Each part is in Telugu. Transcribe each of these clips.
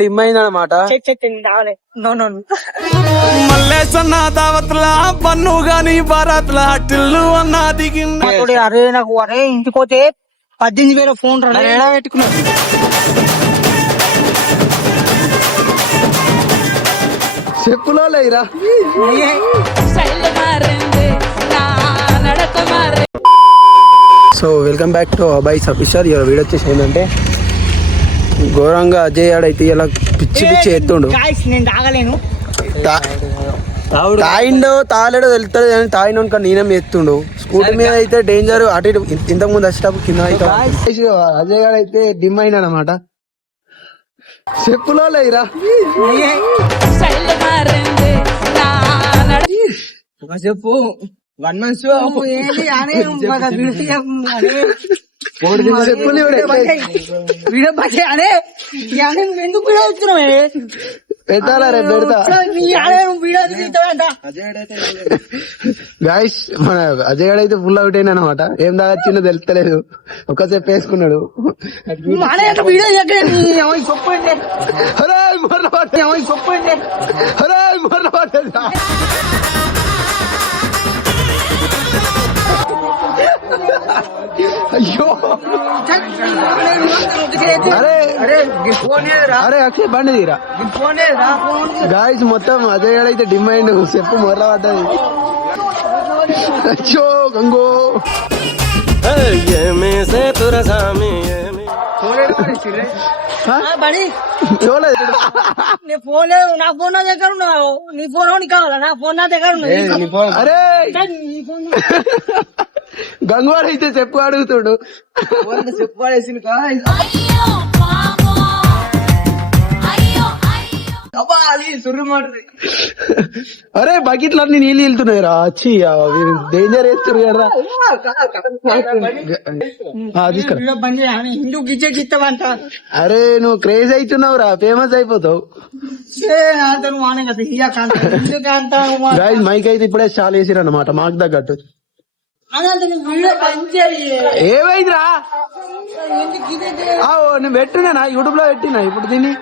డిమ్ అయింది అనమాట. మల్లేసన్న దావత్లా పన్ను గాని భారత్ల టిల్లు అన్న దిగింది. అరే నాకు అరే ఇంటికి పోతే 18,000 ఫోన్ ఏడా పెట్టుకున్నాడు. చెప్పులో లేరా. So welcome back to Abbai's official. ఇవాళ వీడియో వచ్చేసి ఏంటంటే ఘోరంగా అజయ్ ఆడైతే ఇలా పిచ్చి పిచ్చి ఎత్తుండు. నేను తాగలేను. తాగిండో తాగలేడో తెలుస్తుంది కానీ తాగిన నేనేం ఎత్తుండు. స్కూటీ మీద అయితే డేంజర్. అటు ఇటు ఇంతకు ముందు వచ్చేటప్పుడు కింద అయితే అజయ్ గారు అయితే డిమ్ అయినా అనమాట. చెప్పులో లేరా. చెప్పు 1 month వీడియో బట్టి అనే ఎందుకు వీడియో వచ్చినావే పెట్టాలా రేపు పెడతా. గాయస్ మన అజయ్ గారు అయితే ఫుల్ అవుట్ అయినా అనమాట. ఏం దాగొచ్చిందో తెలుస్తలేదు. ఒక్కసేపు వేసుకున్నాడు. అయ్యో అరే అక్షయ్ బండి తీరా. గాయస్ మొత్తం అజయ్ గారు అయితే డిమాండ్ చెప్పు మొర్ర పడ్డది. అచ్చో గంగో చూడలేదు. ఫోన్ లేదు, నా ఫోన్ నా దగ్గర ఉన్నావు. నీ ఫోన్ నీకు కావాలా? నా ఫోన్ నా దగ్గర ఉన్నది. అరే గంగవాడు అయితే చెప్పు అడుగుతుడు. చెప్పు పడేసింది. అరే బకెట్లు అన్ని నీళ్ళు వెళ్తున్నాయి రా. వచ్చి డేంజర్ వేస్తారు కదా. అరే నువ్వు క్రేజ్ అవుతున్నావు రా. ఫేమస్ అయిపోతావు. మైక్ అయితే ఇప్పుడే చాలా వేసిరు అనమాట మాకు తగ్గట్టు. ఏమైందిరా? నేను పెట్టినా యూట్యూబ్ లో పెట్టినా ఇప్పుడు దీన్ని.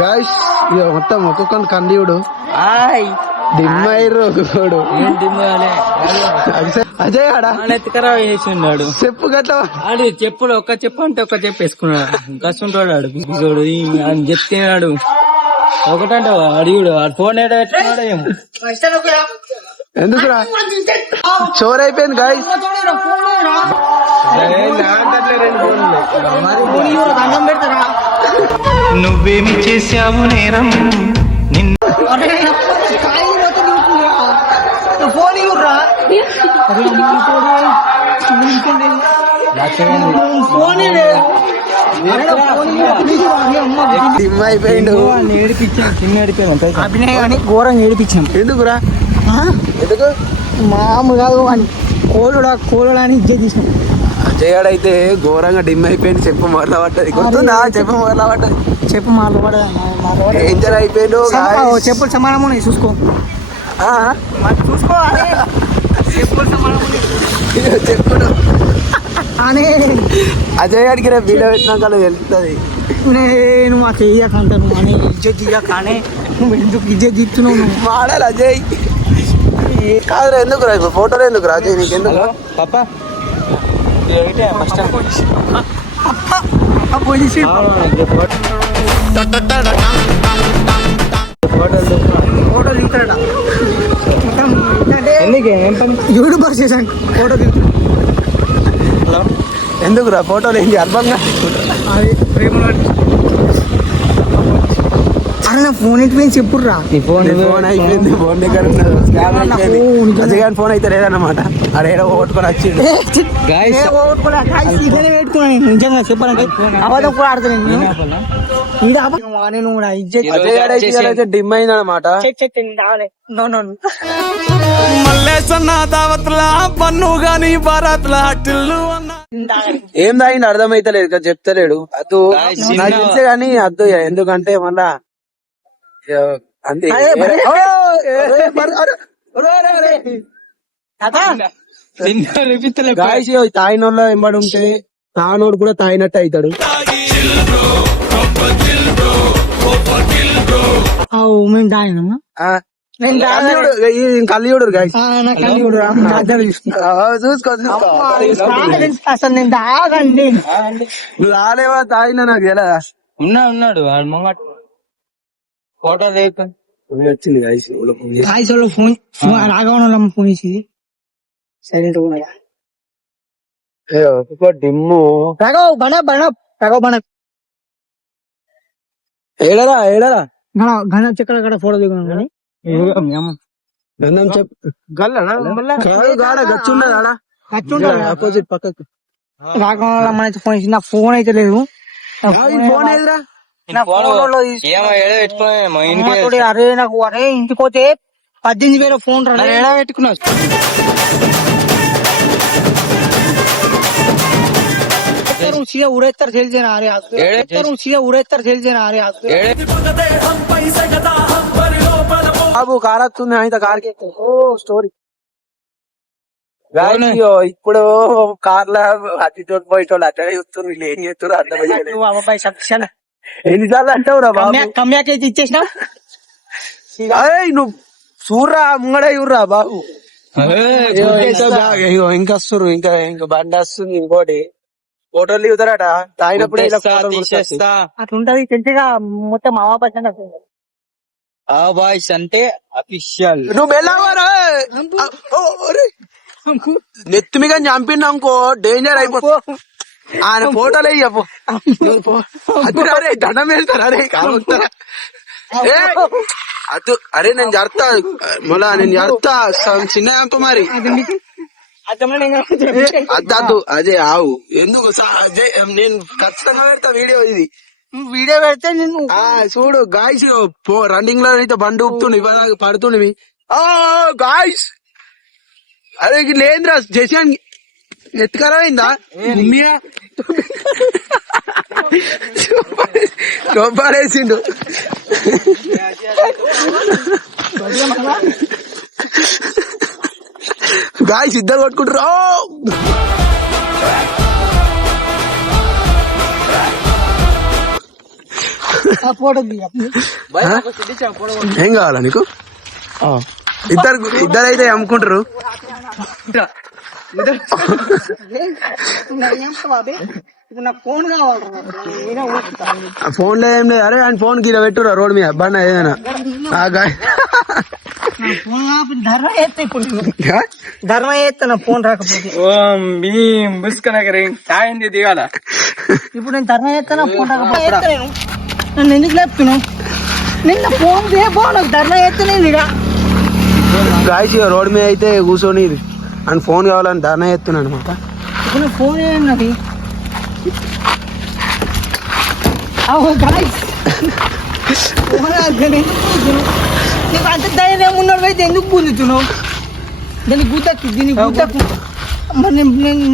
గాయస్ మొత్తం ఒక్కొక్కరు కందివుడు డిమ్మైరు ఒక్కొక్కడు. అజయ్ ఆడా చేసినాడు చెప్పు గట్లా ఆడు చెప్పులు ఒక్క చెప్పు అంటే ఒక్క చెప్పు వేసుకున్నాడు. కస్తుంటాడు ఆడు చూడు చెప్తున్నాడు ఒకటంటే అడిగుడు ఫోన్ ఎట్టుకున్నాడు ఏమో. ఎందుకురా చోర్ అయిపోయింది గాయస్. నువ్వేమి చేసావు నేరం. డిమ్ అయిపోయిండు. అభినయ్ కానీ ఘోరంగా ఏడిపించాం. ఎందుకురా? ఎందుకు మామూలు కాదు అని కోలుడా అని ఇజ్జత్ తీసినాం. అజయ్ అయితే ఘోరంగా డిమ్ అయిపోయింది. చెప్పు మొదల పడ్డది. గుర్తుందా? చెప్పు మొదల పడ్డది. చెప్పు మాట్లాడ డేంజర్ అయిపోయిండు. చెప్పులు సమానం ఉన్నాయి చూసుకో. చూసుకో చెప్పులు సమానం చెప్పుడు అని అజయ్ గారికి రేపు వీడియో పెట్టినాక వెళ్తుంది. నేను మా చెయ్యకంట నువ్వు అని ఇజ్జత్ తీయకానే నువ్వు ఎందుకు ఇజ్జత్ తీస్తున్నావు? నువ్వు మాడాలి అజయ్ కాదురా. ఎందుకు రా ఫోటోలు ఎందుకు రా అజయ్? నీకెందుకు పాపా ఫోటోలు దిగుతాడా? యూట్యూబర్ చేశాను ఫోటో దిగుతాడు. ఎందుకురా ఫోటోలు ఏంటి అర్థంగా? అరే నా ఫోన్ అయిపోయింది చెప్పుర్రా. ఫోన్ అయిపోయింది. ఫోన్ దగ్గర అజయ్ గారి ఫోన్ అయితే లేదన్నమాట. అడేడో ఓట్టుకొని వచ్చిండు. పెట్టుకున్నాను నిజంగా చెప్పాలంటే అబద్ధం కూడా ఆడుతున్నాను. డిమ్ అయింది అనమాట. మల్లేసన్న దావత్లా పన్ను గాని భారత్ల టిల్లు అన్న ఏం తాగింది అర్థమైతలేదు కదా చెప్తలేడు. అద్దు నాకు తెలిసే గానీ అద్దు. ఎందుకంటే మళ్ళా అంతే గాయస్ తాగినోళ్ళ ఎంబడి ఉంటే తానోడు కూడా తాగినట్టు అవుతాడు. మేము తాగినామా? నేను కల్లియుడు గాయస్ చూసుకో అసలు నేను తాగండి. నువ్వు రాలేవా తాగినా నాకు ఎలా ఉన్నాడు వాడు మొంగట్ ఫోటో లేక వచ్చింది గాయస్. ఫోన్ రాఘవన్ ఫోన్ చేసింది సైలెంట్ డిమ్ము రాఘవ్ బన ఏడరా ఏడరా ఘన చక్ర ఫోటో దిగున్నాం కానీ గంధం ఆపోజిట్ పక్కకు రాఘవన్ మన ఫోన్ చేసింది. నా ఫోన్ అయితే లేదు. ఫోన్ ఏదిరా అరే నాకు అరే ఇంటికి పోతే 18,000 ఫోన్ రా ఎలా పెట్టుకున్నావు? సీదా ఉరేస్తారు తెలిసేనా అరే సీదా ఉరేస్తారు తెలిసేనా అరే బాబు కార్ వస్తుంది ఆయన కార్కి స్టోరీ ఇప్పుడు కార్ల అతితో పోయేటోళ్ళు అట్లా చూస్తారు. వీళ్ళు ఏం చేస్తారు అర్థం ఎన్నిసార్లు అంటావు రా బాబు? కమ్యాకైతే ఇచ్చేసినావు. నువ్వు చూర్రా ముంగడ చూర్రా బాబు. ఇంకా వస్తురు ఇంకా బండి వస్తుంది. ఇంకోటి ఫోటోలు దిగుతారట తాగినప్పుడే అట్లుంటది తెలిసిగా మొత్తం మావాపచ్చండి. బాయ్స్ అంటే అఫీషియల్. నువ్వు వెళ్ళావారా నెత్తి మీద చంపిండు అనుకో డేంజర్ అయిపో. ఆయన ఫోటోలు అయ్యపో అరే దండం వెళ్తారా అరే కావస్తారా అదు అరే నేను జరుతా మళ్ళా నేను జరుతా చిన్న చంప మరి అద్దు అదే ఆవు ఎందుకు నేను ఖచ్చితంగా పెడతా వీడియో. ఇది వీడియో పెడితే నేను చూడు గాయస్ రన్నింగ్ లో అయితే బండి ఊపుతుండు ఇవాళ పడుతుండవి గాయస్. అరే లేదురా జసాన్ ఎత్తుకరైందా చొప్పారేసిండు. గాయస్ ఇద్దరు కొట్టుకుంటారు. ఏం కావాలా నీకు? ఇద్దరైతే అమ్ముకుంటారు. ఫోన్ లో ఏం లేదు. అరే ఆయన ఫోన్ గిర పెట్టురా రోడ్ మీద బండి ఏదైనా ధర్మ చేస్తాను ఫోన్ రాకపోతే. దిగాల ఇప్పుడు నేను ధర్మ చేస్తాను ఫోన్ రాకపోతే నన్ను ఎందుకు లేపుతున్నావు? నిన్న ఫోన్ చేయబో నాకు ధర్మ చేస్తాను. గాయస్ రోడ్ మీద అయితే కూర్చొని అని ఫోన్ కావాలని ధర్నా చేస్తున్నాను అనమాట. ఇప్పుడు ఫోన్ ఏంటది? నీకు అంత ధైర్యం ఉన్నాడు అయితే ఎందుకు గుంజుతున్నావు? దాన్ని గుద్దకు దీన్ని గుద్దకు. మరి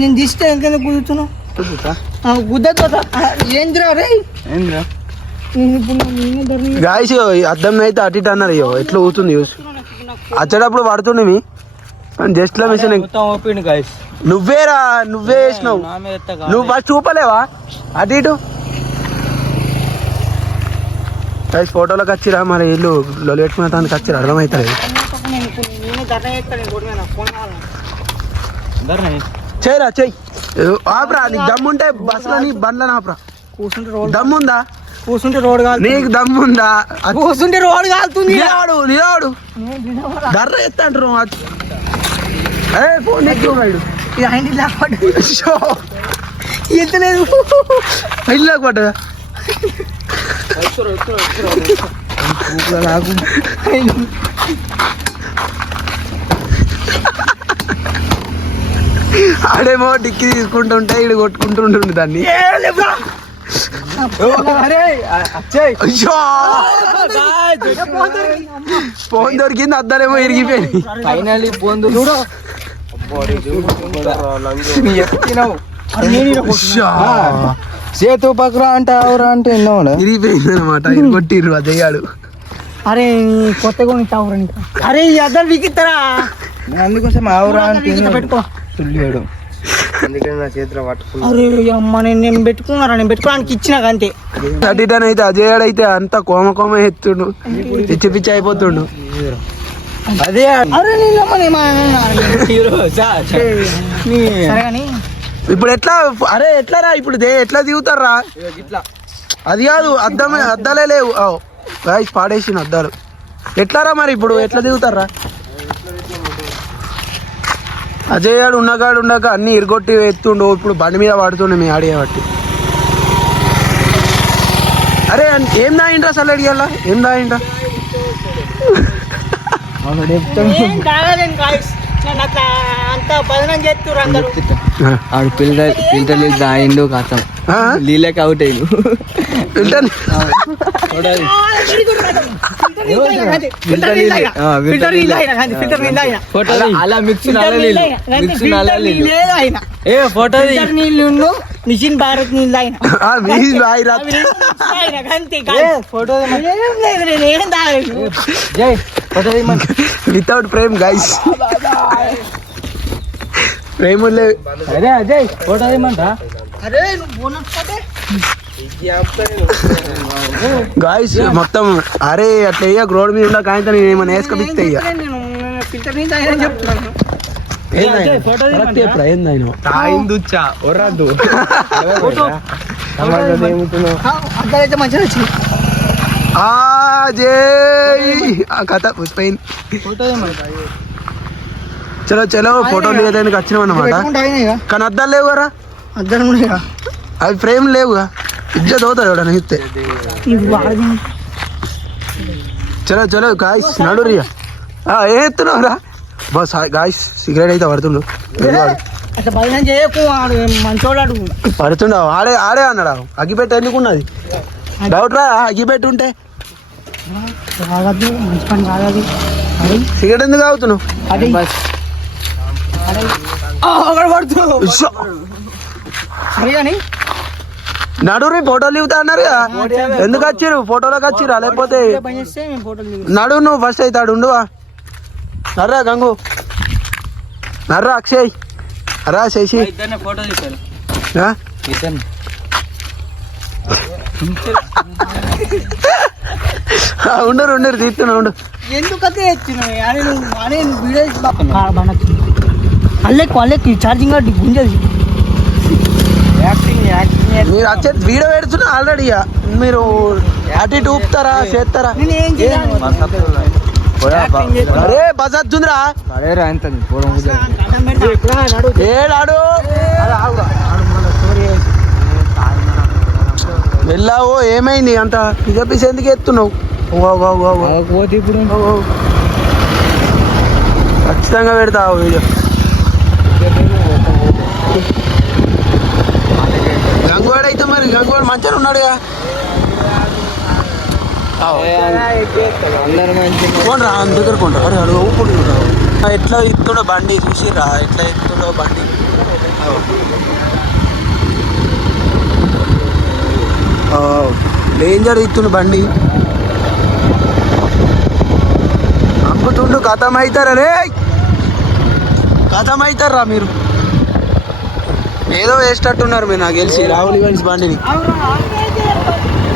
నేను తీస్తే ఎందుకు గుంజుతున్నావు? గుద్దతో ఏంద్రా రే గాయస్ అద్దం అయితే అటు ఇటు అన్నారు. ఎట్లా ఊతుంది వచ్చేటప్పుడు పడుతుండేవి జస్ట్ లో మిషన్. నువ్వేరా నువ్వే వేసినావు. నువ్వు ఫస్ట్ చూపలేవా అటు ఇటు? గైస్ ఫోటోలకు వచ్చిరా మరి ఇల్లు పెట్టుకున్న దానికి వచ్చిరా అర్థమవుతుంది. చేయరా చెయ్యి ఆపరా. నీకు దమ్ముంటే బస్సులో నీ బండ్లని ఆపరా. దమ్ముందా? కూర్చుంటే రోడ్ కాదు. నీకు దమ్ముందా? కూర్చుంటే రోడ్ కాలుతుంది. నిలవాడు ధర్ర ఎత్తంటారు. ఫోన్ ఎంత లేదు ఇల్లాకు పడ్డా నాకు ఆడేమో డిక్కి తీసుకుంటుంటే ఇడు కొట్టుకుంటుంటుండే దాన్ని. ఫోన్ దొరికింది అద్దాలేమో ఇరిగిపోయింది. ఫైనల్లీ ఫోన్ చేతు పక్కన అంటే ఎవరా అంటే ఇరిగిపోయింది అనమాట. కొట్టిర్రు అదయ్యాడు. అరే కొత్తగా ఉంటావురా. అరే ఈ అద్దరు వికిస్తారా? అందుకోసం ఆవురా అంటే పెట్టుకో తుల్లివాడు. అరే అమ్మ నేను పెట్టుకోవడానికి ఇచ్చినాక అంతే. అడిటన్ అయితే అజయ్ అయితే అంత కోమ కోమ ఎత్తుండు, పిచ్చి పిచ్చి అయిపోతుండు. అదే అరే సరే కానీ ఇప్పుడు ఎట్లా, అరే ఎట్లా రా ఇప్పుడు ఎట్లా దిగుతారా? అది కాదు, అద్దాలే లేవు గాయ్స్, పాడేసిన అద్దాలు. ఎట్లా రా మరి ఇప్పుడు ఎట్లా దిగుతారా? అజయ్ గాడు ఉండక అన్ని ఇరగొట్టి ఎత్తుండు. ఇప్పుడు బండి మీద పడుతుండే మీ ఆడేబట్టి. అరే ఏం తాగిండ్రా అసలు అడిగాల? ఏం తాగిండ్రా? అంత బదనం చేస్తున్నారు అందరూ. ఆడు ఫిల్టర్ నీళ్ళు తాగిండు, కథం నీళ్ళకి అవుట్ అయ్యిండు. ఫిల్టర్ అలా మిక్స్ నీళ్ళు మిషన్ భారత్ నీళ్ళు ఆయన photo without frame guys, frame అదే అజయ్ ఫోటో తీయమంటా. గాయస్ మొత్తం అరే అట్లా వేయ రోడ్ మీద ఉండక ఆయన నేను ఏమైనా వేసుకొస్తే మంచిగా వచ్చింది. కథ పుష్పైన్. చలో చలో ఫోటోలు దిగడానికి వచ్చినాం అన్నమాట. కానీ అద్దాలు లేవు కదా, అద్దరం అవి ఫ్రేమ్ లేవుగా, ఇజ్జత్ అవుతుంది ఎవడన్నా ఇస్తే. చలో చలో గాయస్ నడు రియా. ఏం ఎత్తున్నావురా బస్? గాయస్ సిగరెట్ అయితే పడుతుండు, పడుతుండ ఆడే ఆడే అన్నాడు. అగ్గిపెట్టి ఎందుకున్నది డౌట్ రా? అగ్గిపెట్టి ఉంటే సిగరెట్ ఎందుకు తాగుతున్నావు? నడురి ఫోటోలు ఇవ్వుతా అన్నారు కదా, ఎందుకు వచ్చిరు? ఫోటోలోకి వచ్చిరా లేకపోతే నడు నువ్వు ఫస్ట్ అయితే ఆడు ఉండువా. నర్రా గంగు, నర్రా అక్షయ్, రా శశి. ఫోటో తీశారు ఉండరు ఉండరు తీస్తున్నా ఉండు. ఎందుకైతే అల్లెక్కి ఛార్జింగ్ గుంజది. మీరు వచ్చే వీడియో పెడుతున్నా ఆల్రెడీ. మీరు అటు ఇటు ఊపుతారా చేస్తారా? అరే బస్ వస్తుందిరా. ఏడాడు వెళ్ళావు, ఏమైంది అంత పిజ పిస ఎందుకు ఎత్తున్నావు? ఖచ్చితంగా పెడతావు వీడియో. గంగవాడు అయితే మరి గంగవాడు మంచిగా ఉన్నాడుగా. కొనరా అంత దగ్గర కొంటారు. అరే అడుగు ఊపుడు ఎట్లా ఎత్తుండో బండి చూసిరా, ఎట్లా ఎత్తుండో బండి. డేంజర్ ఇస్తుండు బండి, అమ్ముతుండు. కథం అవుతారా రే, కథం అవుతారా మీరు. ఏదో వేసేటట్టున్నారు మీరు నాకు తెలిసి రాహుల్ ఈవెంట్స్ బండిని.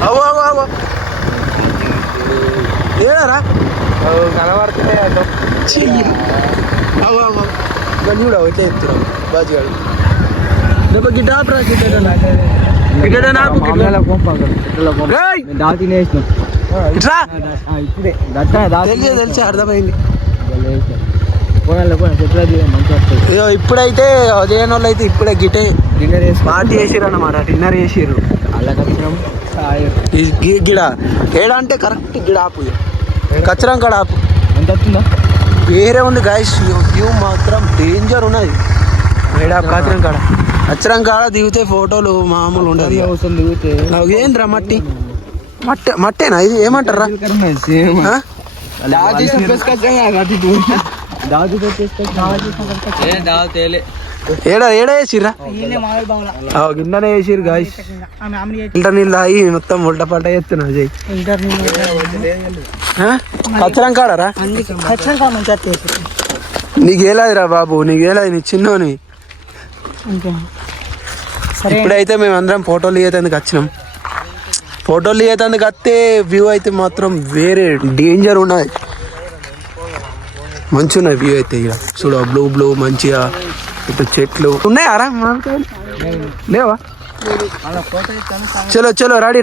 అవో అవో అవో ఏరా కనబడుతున్నాయి కూడా వచ్చే ఎత్తున్నావు బాజుగాడు. రేపు గిటాప్ రా, గిటాప్ నాకు తెలిసి అర్థమైంది. ఇప్పుడైతే అదేన వాళ్ళు అయితే ఇప్పుడే డిన్నర్ పార్టీ చేసిర్రు అన్నమాట. డిన్నర్ చేసిర్రు గిడ ఏడ అంటే కరెక్ట్ గిడ ఆపు, కచ్చరం కాడ ఆపు. వేరే ఉంది గాయస్, వ్యూ మాత్రం డేంజర్ ఉన్నది. కచ్చరం కాడ కచ్చరం కాడ దిగితే ఫోటోలు మామూలు ఉండదు. ఏంద్రా మట్టి మట్టేనా ఇది? ఏమంటారా? ఏడా వేసిర్రా? గిన్నెనే వేసిర్రు గాయస్. ఫిల్టర్ నీళ్ళు తాగి మొత్తం ఉల్ట పల్ట చేస్తున్నా అజయ్. కచ్చరం కాడరా? నీకేలాదిరా బాబు, నీకేలాది? నీ చిన్నోని అంతే. సరే ఇప్పుడైతే మేము అందరం ఫోటోలు దిగేందుకు వచ్చినాం. ఫోటోలు దిగేందుకు వస్తే వ్యూ అయితే మాత్రం వేరే డేంజర్ ఉన్నది. మంచిగా ఉన్నది వ్యూ అయితే. ఇక చూడ బ్లూ మంచిగా ఇటు చెట్లు ఉన్నాయారా? లేవా? చలో రెడీ